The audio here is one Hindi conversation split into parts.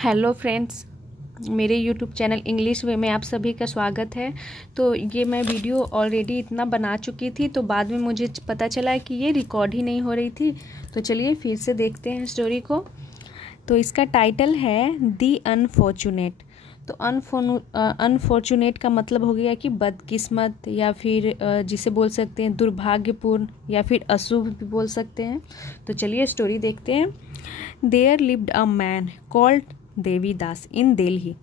हेलो फ्रेंड्स, मेरे यूट्यूब चैनल इंग्लिश वे में आप सभी का स्वागत है। तो ये मैं वीडियो ऑलरेडी इतना बना चुकी थी, तो बाद में मुझे पता चला कि ये रिकॉर्ड ही नहीं हो रही थी। तो चलिए फिर से देखते हैं स्टोरी को। तो इसका टाइटल है दी अनफॉर्चुनेट। तो अनफॉर्चुनेट का मतलब हो गया कि बदकिस्मत, या फिर जिसे बोल सकते हैं दुर्भाग्यपूर्ण, या फिर अशुभ भी बोल सकते हैं। तो चलिए स्टोरी देखते हैं। There lived a man called Devidas in Delhi.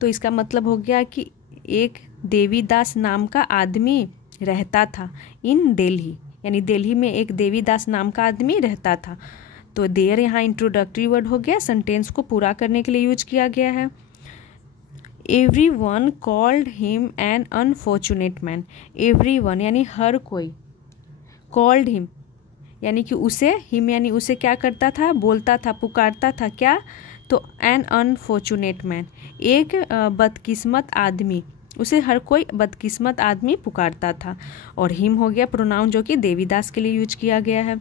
तो इसका मतलब हो गया कि एक देवीदास नाम का आदमी रहता था इन दिल्ली, यानी दिल्ली में एक देवीदास नाम का आदमी रहता था। तो देयर यहाँ इंट्रोडक्टरी वर्ड हो गया, सेंटेंस को पूरा करने के लिए यूज किया गया है। Everyone called him an unfortunate man. Everyone यानी हर कोई, कॉल्ड हिम यानी कि उसे, हिम यानी उसे क्या करता था, बोलता था, पुकारता था क्या, तो एन अनफॉर्चुनेट मैन, एक बदकिस्मत आदमी, उसे हर कोई बदकिस्मत आदमी पुकारता था। और हिम हो गया प्रोनाउन जो कि देवीदास के लिए यूज किया गया है।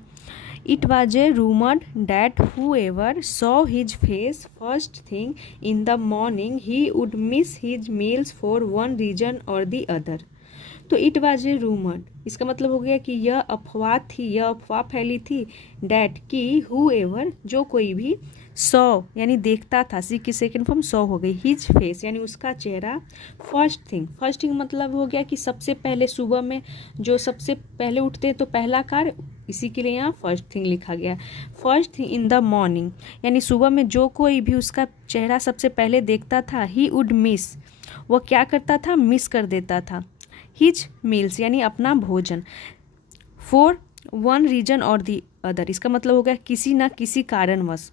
It was a rumored that whoever saw his face first thing in the morning he would miss his meals for one reason or the other। तो इट वाज ए रूमर्ड, इसका मतलब हो गया कि यह अफवाह थी, यह अफवाह फैली थी, डैट कि हुएवर जो कोई भी, सॉ यानी देखता था, सी की सेकेंड फॉर्म सॉ हो गई, हिज फेस यानी उसका चेहरा, फर्स्ट थिंग मतलब हो गया कि सबसे पहले, सुबह में जो सबसे पहले उठते हैं तो पहला कार्य, इसी के लिए यहाँ फर्स्ट थिंग लिखा गया। First thing in the morning यानी सुबह में जो कोई भी उसका चेहरा सबसे पहले देखता था, ही वुड मिस, वह क्या करता था, मिस कर देता था, हिज मील्स यानी अपना भोजन, फॉर वन रीजन और दी अदर, इसका मतलब हो गया किसी न किसी कारणवश।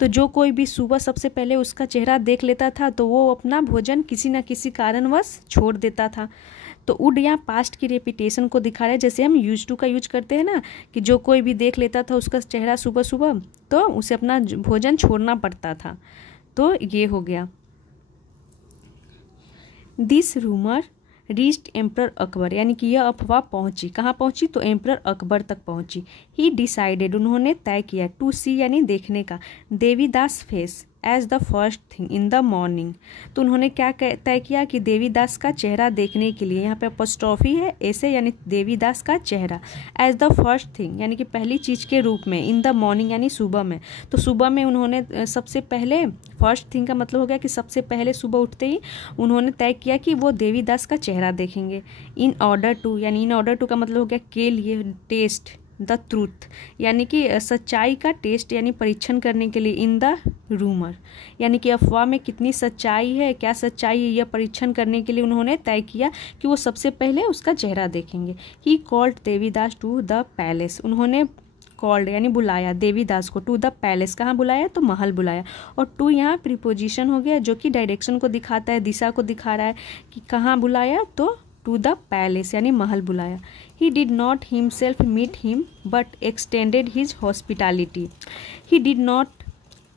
तो जो कोई भी सुबह सबसे पहले उसका चेहरा देख लेता था तो वो अपना भोजन किसी न किसी कारणवश छोड़ देता था। तो वुड यहाँ पास्ट की रेपिटेशन को दिखा रहा है, जैसे हम यूज टू का यूज करते हैं ना, कि जो कोई भी देख लेता था उसका चेहरा सुबह सुबह, तो उसे अपना भोजन छोड़ना पड़ता था। तो ये हो गया। This rumour reached emperor Akbar, यानी कि यह अफवाह पहुंची, कहाँ पहुंची, तो एम्परर अकबर तक पहुंची। ही डिसाइडेड, उन्होंने तय किया, टू सी यानी देखने का, Devidas face as the first thing in the morning. तो उन्होंने क्या तय किया कि देवीदास का चेहरा देखने के लिए, यहाँ पे अपोस्ट्रोफी है, ऐसे यानी देवीदास का चेहरा, एज द फर्स्ट थिंग यानी कि पहली चीज़ के रूप में, इन द मॉर्निंग यानी सुबह में। तो सुबह में उन्होंने सबसे पहले, फर्स्ट थिंग का मतलब हो गया कि सबसे पहले सुबह उठते ही उन्होंने तय किया कि वो देवीदास का चेहरा देखेंगे। इन ऑर्डर टू यानी इन ऑर्डर टू का मतलब हो गया के लिए, टेस्ट द ट्रूथ यानी कि सच्चाई का टेस्ट यानी परीक्षण करने के लिए, इन द रूमर यानी कि अफवाह में कितनी सच्चाई है, क्या सच्चाई है, यह परीक्षण करने के लिए उन्होंने तय किया कि वो सबसे पहले उसका चेहरा देखेंगे। He called Devidas to the palace, उन्होंने कॉल्ड यानी बुलाया देवीदास को, टू द पैलेस, कहाँ बुलाया, तो महल बुलाया। और टू यहाँ प्रीपोजिशन हो गया जो कि डायरेक्शन को दिखाता है, दिशा को दिखा रहा है कि कहाँ बुलाया, तो टू द पैलेस यानी महल बुलाया। He did not himself meet him but extended his hospitality. He did not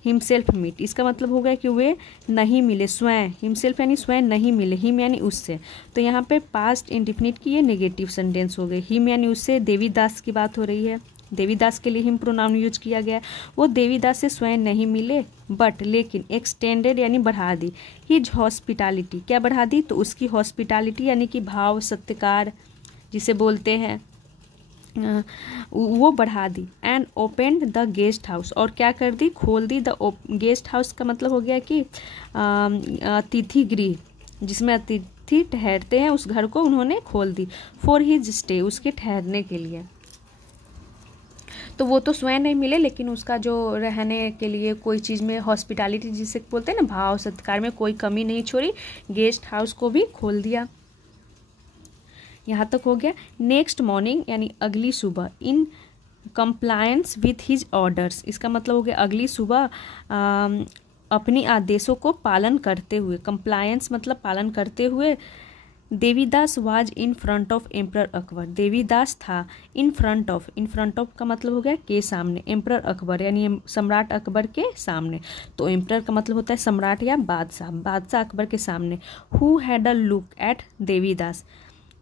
himself meet, इसका मतलब हो गया कि वे नहीं मिले, स्वयं, हिमसेल्फ यानी स्वयं नहीं मिले, हिम यानी उससे। तो यहाँ पे पास्ट इंडिफिनिट की ये नेगेटिव सेंटेंस हो गई, हिम यानी उससे, देवीदास की बात हो रही है, देवीदास के लिए हिम प्रोनाउन यूज किया गया। वो देवीदास से स्वयं नहीं मिले, बट लेकिन एक्सटेंडेड यानी बढ़ा दी, हिज हॉस्पिटैलिटी, क्या बढ़ा दी, तो उसकी हॉस्पिटैलिटी यानी कि भाव सत्कार जिसे बोलते हैं, वो बढ़ा दी। And opened the guest house, और क्या कर दी, खोल दी। द गेस्ट हाउस का मतलब हो गया कि अतिथि गृह, जिसमें अतिथि ठहरते हैं, उस घर को उन्होंने खोल दी। फॉर हिज स्टे, उसके ठहरने के लिए। तो वो तो स्वयं नहीं मिले, लेकिन उसका जो रहने के लिए कोई चीज़ में हॉस्पिटैलिटी जिसे बोलते हैं ना, भाव सत्कार में कोई कमी नहीं छोड़ी, गेस्ट हाउस को भी खोल दिया। यहाँ तक हो गया। नेक्स्ट मॉर्निंग यानी अगली सुबह, in compliance with his orders, इसका मतलब हो गया अगली सुबह अपनी आदेशों को पालन करते हुए, कंप्लायंस मतलब पालन करते हुए। Devidas was in front of emperor Akbar, Devidas था इन फ्रंट ऑफ का मतलब हो गया के सामने, एम्परर अकबर यानी सम्राट अकबर के सामने। तो एम्परर का मतलब होता है सम्राट या बादशाह, बादशाह अकबर के सामने। Who had a look at Devidas,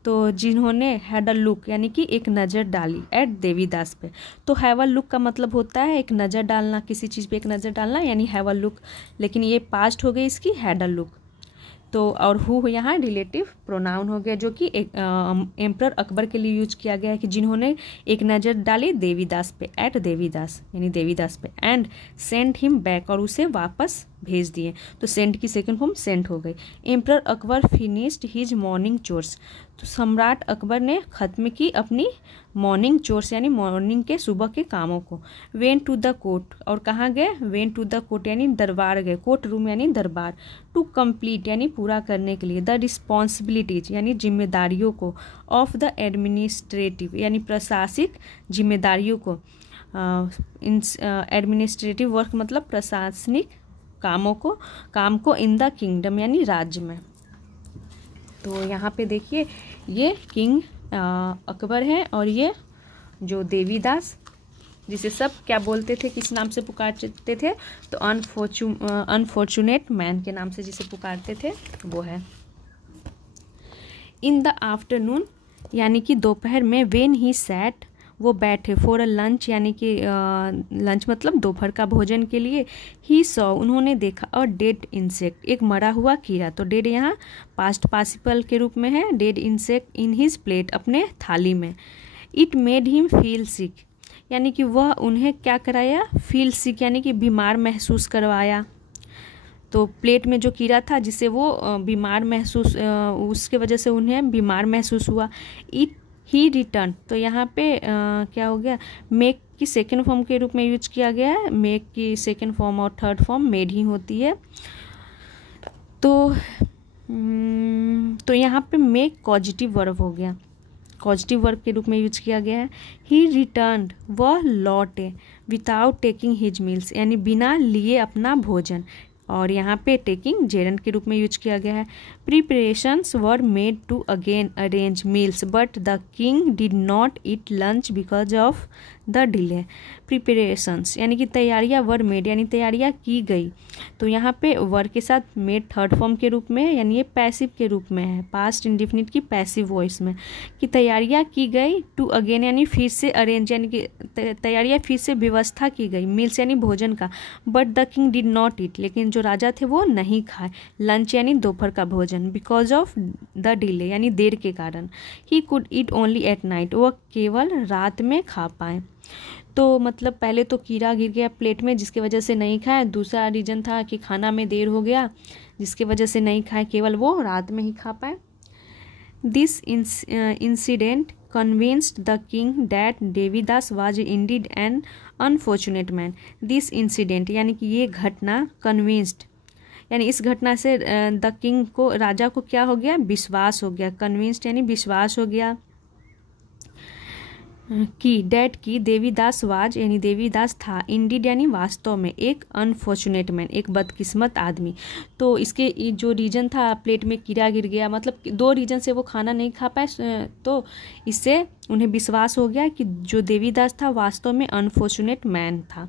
तो जिन्होंने हैड अ लुक यानी कि एक नज़र डाली एट देवीदास पे। तो हैव अ लुक का मतलब होता है एक नज़र डालना, किसी चीज़ पे एक नज़र डालना यानी हैव अ लुक, लेकिन ये पास्ट हो गई इसकी हैड अ लुक। तो और हु यहाँ रिलेटिव प्रोनाउन हो गया जो कि एक एम्परर अकबर के लिए यूज किया गया है कि जिन्होंने एक नज़र डाली देवीदास पे एट देवीदास यानी देवीदास पे, एंड सेंड हिम बैक और उसे वापस भेज दिए। तो सेंड की सेकंड फॉर्म सेंट हो गई। Emperor Akbar finished his morning chores, तो सम्राट अकबर ने ख़त्म की अपनी मॉर्निंग चोर्स यानी मॉर्निंग के सुबह के कामों को। वेंट टू द कोर्ट, और कहाँ गए, वेंट टू द कोर्ट यानी दरबार गए, कोर्ट रूम यानी दरबार। टू कंप्लीट यानी पूरा करने के लिए, द रिस्पॉन्सिबिलिटीज यानी जिम्मेदारियों को, ऑफ द एडमिनिस्ट्रेटिव यानी प्रशासनिक जिम्मेदारियों को, एडमिनिस्ट्रेटिव वर्क मतलब प्रशासनिक काम को इन द किंगडम यानी राज्य में। तो यहाँ पे देखिए ये किंग अकबर है और ये जो देवीदास जिसे सब क्या बोलते थे, किस नाम से पुकारते थे, तो अनफॉर्चुनेट मैन के नाम से जिसे पुकारते थे वो है। इन द आफ्टरनून यानी कि दोपहर में, व्हेन ही सैट वो बैठे, फॉर अ लंच यानी कि लंच मतलब दोपहर का भोजन के लिए, ही सॉ उन्होंने देखा, और डेड इंसेक्ट एक मरा हुआ कीड़ा, तो डेड यहाँ पास्ट पार्टिसिपल के रूप में है, dead insect in his plate अपने थाली में। It made him feel sick यानी कि वह उन्हें क्या कराया, फील सिक यानी कि बीमार महसूस करवाया। तो प्लेट में जो कीड़ा था जिससे वो बीमार महसूस, उसके वजह से उन्हें बीमार महसूस हुआ। इट ही रिटर्न, तो यहाँ पे क्या हो गया, मेक की सेकेंड फॉर्म के रूप में यूज किया गया है। मेक की सेकेंड फॉर्म और थर्ड फॉर्म मेड ही होती है। तो यहाँ पे मेक पॉजिटिव वर्ब हो गया, पॉजिटिव वर्ब के रूप में यूज किया गया है। ही रिटर्न्ड वह लौटे, विदाउट टेकिंग हिज मील्स यानी बिना लिए अपना भोजन, और यहाँ पे टेकिंग जेरंड के रूप में यूज किया गया है। Preparations were made to again arrange meals but the king did not eat lunch because of the delay. Preparations यानी कि तैयारियाँ वर मेड यानी तैयारियाँ की गई, तो यहाँ पे वर के साथ मेड थर्ड फॉर्म के रूप में यानी ये पैसिव के रूप में है, पास्ट इंडिफिनिट की पैसिव वॉइस में, कि तैयारियाँ की गई, टू अगेन यानी फिर से अरेंज यानी कि तैयारियाँ फिर से व्यवस्था की गई, मील्स यानी भोजन का, but the king did not ईट लेकिन जो राजा थे वो नहीं खाए, लंच यानी दोपहर का भोजन, बिकॉज ऑफ द डिले यानी देर के कारण। He could eat only at night वह केवल रात में खा पाए। तो मतलब पहले तो कीड़ा गिर गया प्लेट में जिसकी वजह से नहीं खाए, दूसरा रीजन था कि खाना में देर हो गया जिसकी वजह से नहीं खाए, केवल वो रात में ही खा पाए। This incident convinced the king that Devidas was indeed an unfortunate man। This incident यानी कि ये घटना, convinced यानी इस घटना से द किंग को, राजा को क्या हो गया, विश्वास हो गया, convinced यानी विश्वास हो गया कि डैट की देवीदास वाज यानी देवीदास था, इंडीड यानी वास्तव में, एक अनफॉर्चुनेट मैन एक बदकिस्मत आदमी। तो इसके जो रीजन था प्लेट में कीड़ा गिर गया, मतलब दो रीजन से वो खाना नहीं खा पाए, तो इससे उन्हें विश्वास हो गया कि जो देवीदास था वास्तव में अनफॉर्चुनेट मैन था।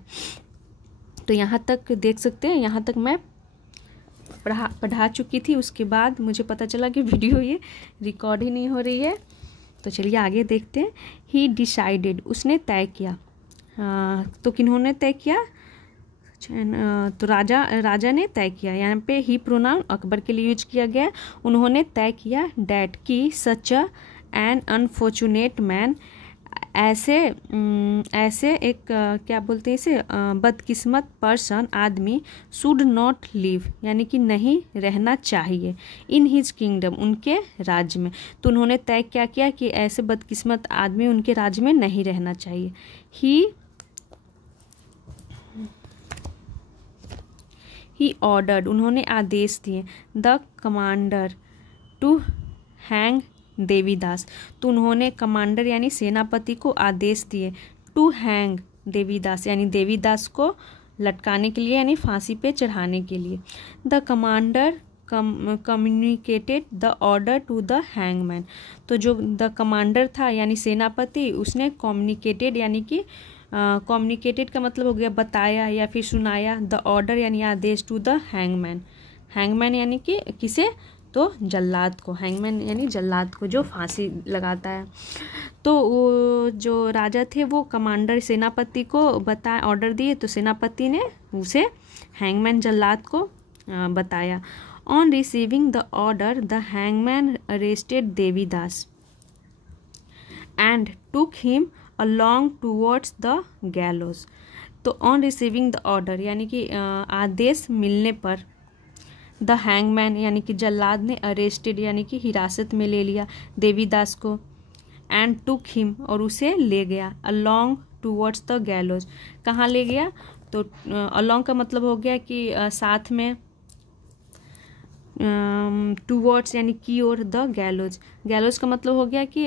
तो यहाँ तक देख सकते हैं, यहाँ तक मैं पढ़ा चुकी थी, उसके बाद मुझे पता चला कि वीडियो ये रिकॉर्ड ही नहीं हो रही है। तो चलिए आगे देखते हैं। ही डिसाइडेड उसने तय किया, तो किन्होंने तय किया, तो राजा ने तय किया, यहाँ पे ही प्रोनाउन अकबर के लिए यूज किया गया। उन्होंने तय किया डैट की सच एन अनफॉर्चुनेट मैन, ऐसे एक क्या बोलते हैं इसे, बदकिस्मत पर्सन आदमी, शुड नॉट लिव यानी कि नहीं रहना चाहिए, इन हिज किंगडम उनके राज्य में। तो उन्होंने तय क्या किया कि ऐसे बदकिस्मत आदमी उनके राज्य में नहीं रहना चाहिए। ही ऑर्डर्ड उन्होंने आदेश दिए, the commander to hang Devidas, तो उन्होंने कमांडर यानी सेनापति को आदेश दिए, टू हैंग देवीदास यानी देवीदास को लटकाने के लिए यानी फांसी पे चढ़ाने के लिए। The commander communicated the order to the hangman, तो जो द कमांडर था यानी सेनापति उसने कम्युनिकेटेड यानी कि कम्युनिकेटेड का मतलब हो गया बताया या फिर सुनाया, द ऑर्डर यानी आदेश, टू द हैंगमैन, हैंगमैन यानी कि किसे, तो जल्लाद को, हैंगमैन यानी जल्लाद को जो फांसी लगाता है। तो वो जो राजा थे वो कमांडर सेनापति को ऑर्डर दिए, तो सेनापति ने उसे हैंगमैन जल्लाद को बताया। On receiving the order the hangman arrested Devidas and took him along towards the गैलोज। तो ऑन रिसीविंग द ऑर्डर यानी कि आदेश मिलने पर द हैंगमैन यानी कि जल्लाद ने अरेस्टेड यानी कि हिरासत में ले लिया देवीदास को, एंड टुक हिम और उसे ले गया अलॉन्ग टूवर्ड्स द गैलोज। कहाँ ले गया? तो अलॉन्ग का मतलब हो गया कि साथ में, टूवर्ड्स यानी की ओर, द गैलोज, गैलोज का मतलब हो गया कि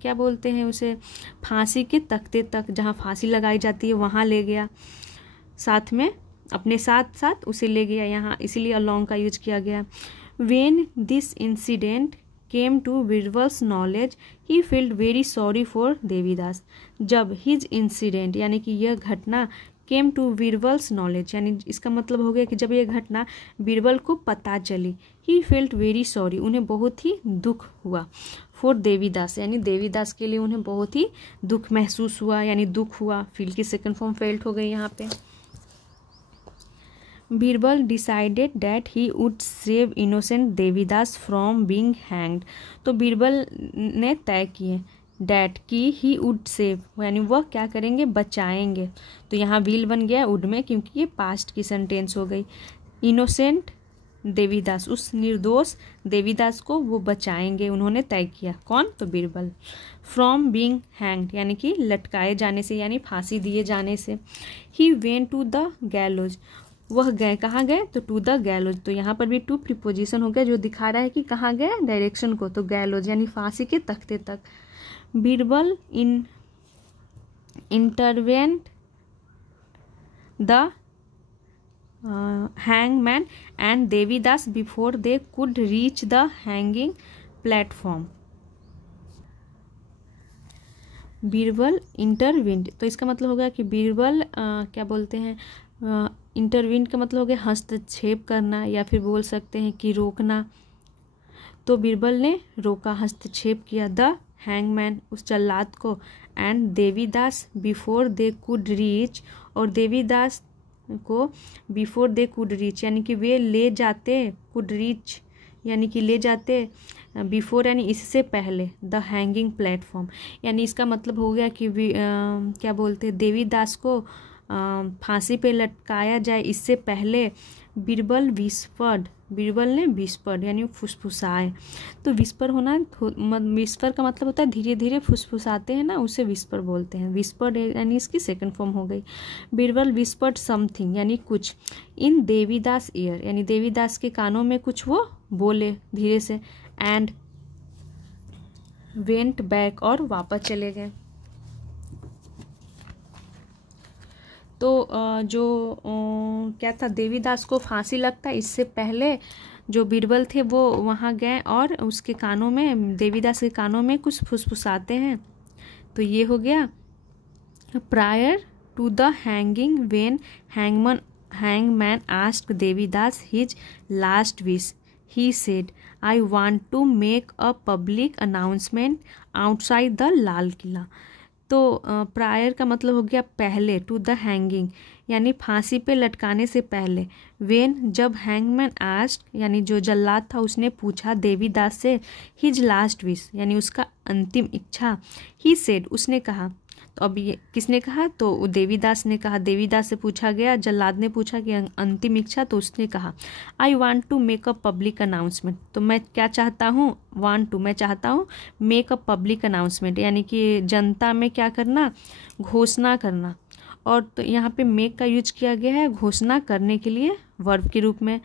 क्या बोलते हैं उसे, फांसी के तख्ते तक, जहाँ फांसी लगाई जाती है वहाँ ले गया, साथ में अपने साथ साथ उसे ले गया यहाँ, इसीलिए अलॉन्ग का यूज किया गया। When this incident came to Birbal's knowledge he felt very sorry for Devidas. जब हिज इंसिडेंट यानी कि यह घटना केम टू बीरबल्स नॉलेज यानी इसका मतलब हो गया कि जब यह घटना बीरबल को पता चली, ही फेल्ट वेरी सॉरी, उन्हें बहुत ही दुख हुआ, फॉर देवीदास यानी देवीदास के लिए उन्हें बहुत ही दुख महसूस हुआ यानी दुख हुआ, फील की सेकंड फॉर्म फेल्ट हो गई यहाँ पे। Birbal decided that he would save innocent Devidas from being hanged. तो बीरबल ने तय किए डैट की ही वुड सेव यानी वह क्या करेंगे, बचाएंगे। तो यहाँ विल बन गया वुड में क्योंकि ये पास्ट की सेंटेंस हो गई। इनोसेंट देवीदास, उस निर्दोष देवीदास को वो बचाएंगे, उन्होंने तय किया। कौन? तो बीरबल। फ्रॉम बीइंग हैंग्ड यानी कि लटकाए जाने से यानी फांसी दिए जाने से। He went to the gallows, वह गए, कहाँ गए? तो टू द गैलोज। तो यहाँ पर भी टू प्रीपोजिशन हो गया जो दिखा रहा है कि कहाँ गए, डायरेक्शन को। तो गैलोज यानी फांसी के तख्ते तक। Birbal intervened the hangman and Devidas before they could reach the hanging platform। Birbal intervened, तो इसका मतलब होगा कि बीरबल क्या बोलते हैं, इंटरविंड का मतलब हो गया हस्तक्षेप करना या फिर बोल सकते हैं कि रोकना। तो बीरबल ने रोका, हस्तक्षेप किया द हैंगमैन उस जल्लाद को, and Devidas before they could reach, और देवीदास को बिफोर दे कुड रीच यानी कि वे ले जाते, कुड रीच यानी कि ले जाते, बिफोर यानी इससे पहले, द हैंगिंग प्लेटफॉर्म यानी इसका मतलब हो गया कि क्या बोलते हैं, देवीदास को फांसी पे लटकाया जाए इससे पहले बीरबल विस्पर्ड, बीरबल ने विस्पर्ड यानी फुसफुसाए। तो विस्पर होना, विस्पर का मतलब होता है धीरे धीरे फुसफुसाते हैं ना, उसे विस्पर बोलते हैं। विस्पर्ड यानी इसकी सेकंड फॉर्म हो गई। बीरबल विस्पर्ड समथिंग यानी कुछ, इन देवीदास ईयर यानी देवीदास के कानों में कुछ वो बोले धीरे से, एंड वेंट बैक और वापस चले गए। तो जो क्या था, देवीदास को फांसी लगता है इससे पहले जो बीरबल थे वो वहाँ गए और उसके कानों में, देवीदास के कानों में कुछ फुसफुसाते हैं। तो ये हो गया। Prior to the hanging when hangman asked Devidas his last wish, he said I want to make a public announcement outside the Lal Qila. तो प्रायर का मतलब हो गया पहले, टू द हैंगिंग यानी फांसी पे लटकाने से पहले। वेन जब हैंगमैन आस्क्ड यानी जो जल्लाद था उसने पूछा देवीदास से हिज लास्ट विश यानी उसका अंतिम इच्छा, ही सेड उसने कहा। तो अब ये किसने कहा? तो देवीदास ने कहा। देवीदास से पूछा गया, जल्लाद ने पूछा कि अंतिम इच्छा, तो उसने कहा I want to make a public announcement. तो मैं क्या चाहता हूँ, वांट टू मैं चाहता हूँ, मेक अ पब्लिक अनाउंसमेंट यानी कि जनता में क्या करना, घोषणा करना। और तो यहाँ पे मेक का यूज किया गया है घोषणा करने के लिए वर्ब के रूप में।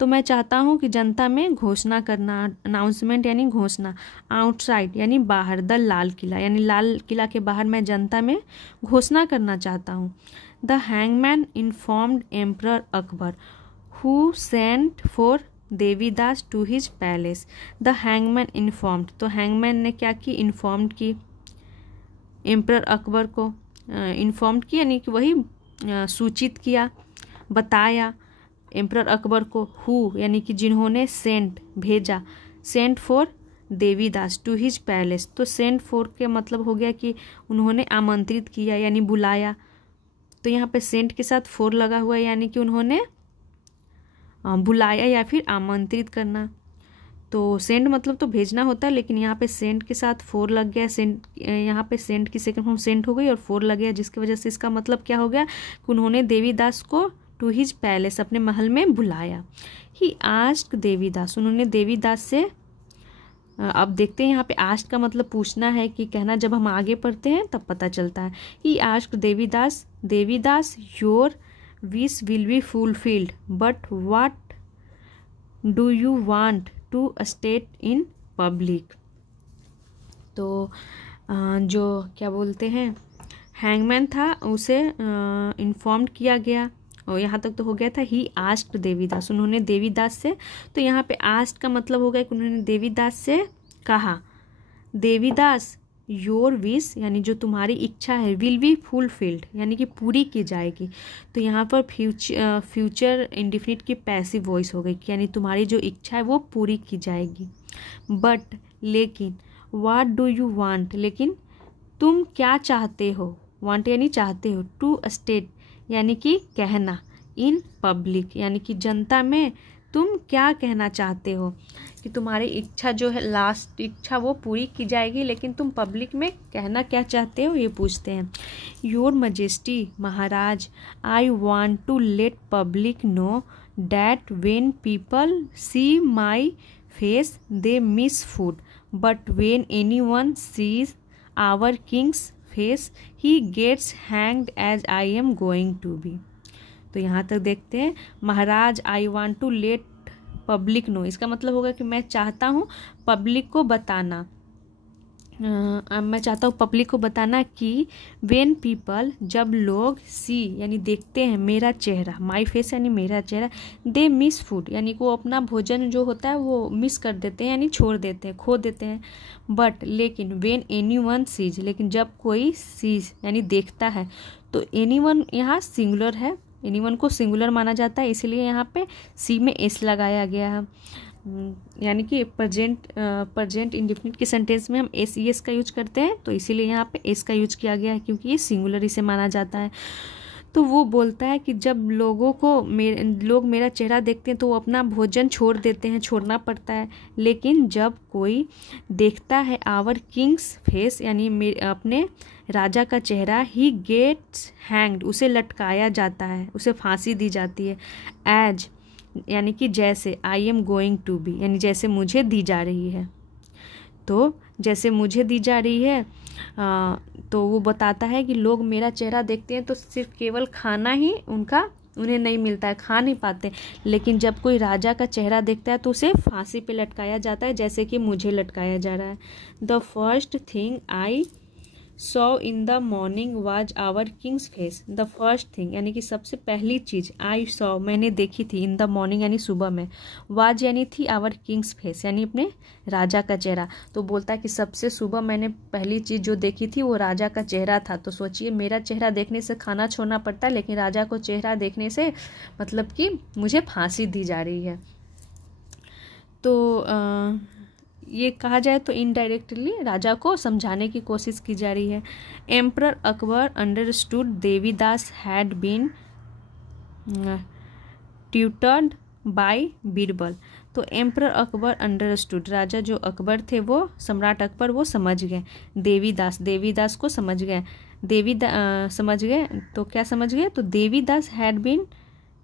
तो मैं चाहता हूँ कि जनता में घोषणा करना, अनाउंसमेंट यानी घोषणा, आउटसाइड यानी बाहर, द लाल किला यानी लाल किला के बाहर मैं जनता में घोषणा करना चाहता हूँ। The hangman informed emperor Akbar who sent for Devidas to his palace. The hangman informed, तो हैंगमैन ने क्या की, इन्फॉर्म्ड की एम्परर अकबर को, इन्फॉर्म्ड किया यानी कि वही सूचित किया, बताया, एम्परर अकबर को हु यानी कि जिन्होंने सेंट भेजा, sent for Devidas to his palace. तो सेंट फॉर के मतलब हो गया कि उन्होंने आमंत्रित किया यानी बुलाया। तो यहाँ पे सेंट के साथ फॉर लगा हुआ है यानी कि उन्होंने बुलाया या फिर आमंत्रित करना। तो सेंड मतलब तो भेजना होता है, लेकिन यहाँ पे सेंट के साथ फोर लग गया। सेंट यहाँ पे सेंट की सेकंड फॉर्म सेंट हो गई और फोर लग गया, जिसकी वजह से इसका मतलब क्या हो गया कि उन्होंने देवीदास को टू हिज पैलेस अपने महल में बुलाया। ही आस्क्ड देवीदास, उन्होंने देवीदास से, अब देखते हैं यहाँ पे आस्क्ड का मतलब पूछना है कि कहना, जब हम आगे पढ़ते हैं तब पता चलता है। He asked Devidas, Devidas your wish will be fulfilled but what do you want to state in public. तो जो क्या बोलते हैं हैंगमैन था उसे इन्फॉर्म किया गया, और यहाँ तक तो हो गया था। ही आस्क्ड देवीदास, उन्होंने देवीदास से, तो यहाँ पे आस्क्ड का मतलब हो गया कि उन्होंने देवीदास से कहा, देवीदास योर विश यानी जो तुम्हारी इच्छा है, विल बी फुलफिल्ड यानी कि पूरी की जाएगी। तो यहाँ पर फ्यूचर इंडिफिनिट की पैसिव वॉइस हो गई, यानी तुम्हारी जो इच्छा है वो पूरी की जाएगी। बट लेकिन, व्हाट डू यू वांट लेकिन तुम क्या चाहते हो, वांट यानी चाहते हो, टू स्टेट यानी कि कहना, इन पब्लिक यानी कि जनता में तुम क्या कहना चाहते हो, कि तुम्हारी इच्छा जो है लास्ट इच्छा वो पूरी की जाएगी, लेकिन तुम पब्लिक में कहना क्या चाहते हो ये पूछते हैं। Your majesty maharaj, I want to let public know that when people see my face they miss food, but when anyone sees our king's face he gets hanged as I am going to be. तो यहाँ तक देखते हैं, maharaj I want to let public know, इसका मतलब होगा कि मैं चाहता हूँ पब्लिक को बताना, मैं चाहता हूँ पब्लिक को बताना कि व्हेन पीपल जब लोग सी यानी देखते हैं मेरा चेहरा, माई फेस यानी मेरा चेहरा, दे मिस फूड यानी कि वो अपना भोजन जो होता है वो मिस कर देते हैं यानी छोड़ देते हैं, खो देते हैं। बट लेकिन व्हेन एनीवन सीज, लेकिन जब कोई सीज यानी देखता है, तो एनीवन यहाँ सिंगुलर है, एनीवन को सिंगुलर माना जाता है, इसलिए यहाँ पे सी में एस लगाया गया है। यानी कि प्रेजेंट इंडेफिनिट के सेंटेंस में हम एस ई एस का यूज करते हैं, तो इसीलिए यहाँ पे एस का यूज किया गया है, क्योंकि ये सिंगुलर इसे माना जाता है। तो वो बोलता है कि जब लोगों को लोग मेरा चेहरा देखते हैं तो वो अपना भोजन छोड़ देते हैं, छोड़ना पड़ता है, लेकिन जब कोई देखता है आवर किंग्स फेस यानी अपने राजा का चेहरा, ही गेट्स हैंग्ड उसे लटकाया जाता है, उसे फांसी दी जाती है। एज यानी कि जैसे, I am going to be यानी जैसे मुझे दी जा रही है। तो जैसे मुझे दी जा रही है, तो वो बताता है कि लोग मेरा चेहरा देखते हैं तो सिर्फ केवल खाना ही उन्हें नहीं मिलता है, खा नहीं पाते, लेकिन जब कोई राजा का चेहरा देखता है तो उसे फांसी पे लटकाया जाता है, जैसे कि मुझे लटकाया जा रहा है। The first thing I saw in the morning was our king's face, the first thing यानी कि सबसे पहली चीज़, आई सॉ मैंने देखी थी, इन द मॉर्निंग यानी सुबह में, वाज यानी थी, आवर किंग्स फेस यानी अपने राजा का चेहरा। तो बोलता है कि सबसे सुबह मैंने पहली चीज़ जो देखी थी वो राजा का चेहरा था। तो सोचिए, मेरा चेहरा देखने से खाना छोड़ना पड़ता है, लेकिन राजा को चेहरा देखने से मतलब कि मुझे फांसी दी जा रही है। तो ये कहा जाए तो इनडायरेक्टली राजा को समझाने की कोशिश की जा रही है। Emperor Akbar understood Devidas had been tutored by Birbal. तो एम्परर अकबर अंडरस्टूड, राजा जो अकबर थे वो, सम्राट अकबर वो समझ गए, देवीदास को समझ गए, समझ गए। तो क्या समझ गए, तो देवीदास हैड बीन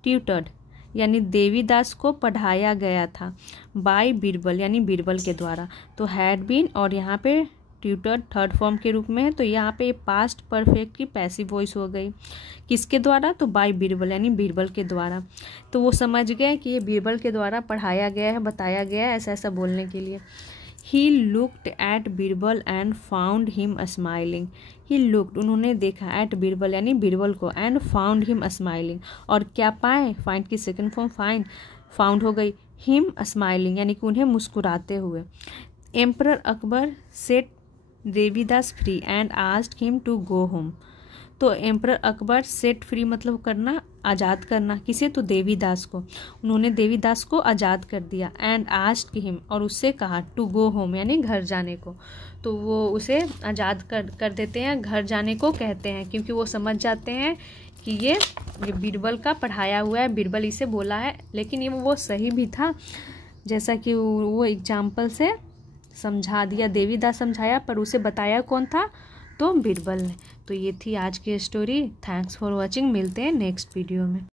ट्यूटर्ड यानी देवीदास को पढ़ाया गया था, बाय बीरबल यानी बीरबल के द्वारा। तो हैड बीन और यहाँ पे ट्यूटर थर्ड फॉर्म के रूप में है, तो यहाँ पे पास्ट परफेक्ट की पैसिव वॉइस हो गई, किसके द्वारा, तो बाय बीरबल यानी बीरबल के द्वारा। तो वो समझ गए कि ये बीरबल के द्वारा पढ़ाया गया है, बताया गया है, ऐसा ऐसा बोलने के लिए। He looked at Birbal and found him smiling. He looked उन्होंने देखा, at बीरबल यानी बीरबल को, and found him smiling और क्या पाए, find की सेकंड फॉर्म found हो गई, him smiling यानी कि उन्हें मुस्कुराते हुए। Emperor Akbar set Devidas free and asked him to go home. तो एम्परर अकबर सेट फ्री मतलब करना, आज़ाद करना। किसे? तो देवीदास को। उन्होंने देवीदास को आज़ाद कर दिया। एंड आस्क्ड हिम, और उससे कहा, टू गो होम यानी घर जाने को। तो वो उसे आज़ाद कर देते हैं, घर जाने को कहते हैं, क्योंकि वो समझ जाते हैं कि ये बीरबल का पढ़ाया हुआ है, बीरबल इसे बोला है। लेकिन ये वो सही भी था, जैसा कि वो एग्जाम्पल से समझा दिया, देवीदास समझाया, पर उसे बताया कौन था? तो बीरबल ने। तो ये थी आज की स्टोरी। Thanks for watching. मिलते हैं नेक्स्ट वीडियो में।